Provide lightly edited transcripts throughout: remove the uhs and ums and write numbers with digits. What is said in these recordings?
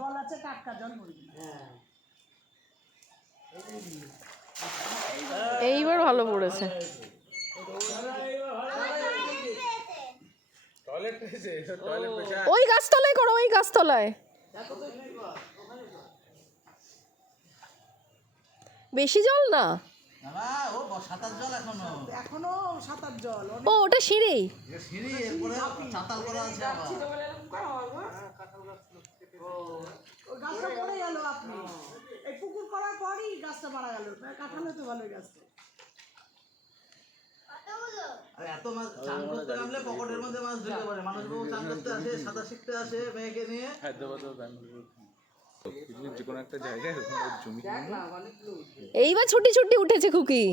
জল আছে, টাটকা জল ভরবি না। এইবার ভালো পড়েছে। ওই গাছতলায় করো, ওই গাছতলায়। বেশি জল না, এখনো 7-8 জল। ও ওটা সিঁড়ি। ওই গাছটা পড়ে গেল, আপনি এই পুকুর করার পরই গাছটা মারা গেল। কাঁঠাল হতো ভালোই গাছটা। এত মাছ চান করতে নামলে পকেটের মধ্যে মাছ ঢুকে পড়ে। মানুষ বাবু চান করতে আসে, সাঁতার শিখতে আসে মেয়েকে নিয়ে। যে কোনো একটা জায়গায় জমি এইবার ছুটি ছুটি উঠেছে খুকি।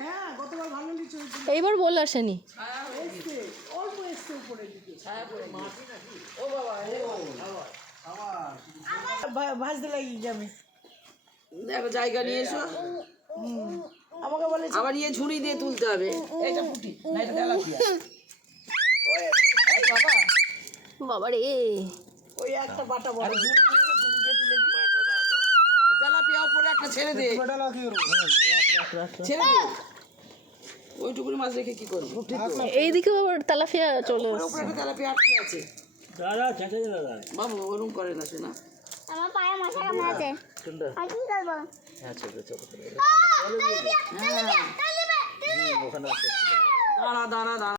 হ্যাঁ, গতবার ভালো লিচু হয়েছিল। এইবার বল আসেনি। এসছে, অল্প এসছে উপরের দিকে। ভাজতে লাগিয়ে যাবে। দেখো জায়গা নিয়ে এসো। আমাকে বলে আবার ইয়ে ঝুড়ি দিয়ে তুলতে হবে। এইটা পুটি না, এটা তেলাপিয়া। বাবা রে, ওই একটা বাটা বড় ঝুড়ি দিয়ে তুলে দিই। তেলাপিয়া উপরে একটা ছেড়ে দে, ছেড়ে দে। ওইটুকুনি মাছ রেখে কি করবো? এইদিকেও আবার তেলাপিয়া চলে উপরে এসছে। একটা তেলাপিয়া আটকে আছে। বাবু ওরকম করে না শোনা। আমার পায়ে মশা কামড়াচ্ছে। আর কি করবো? দাঁড়া দাঁড়া দাঁড়া।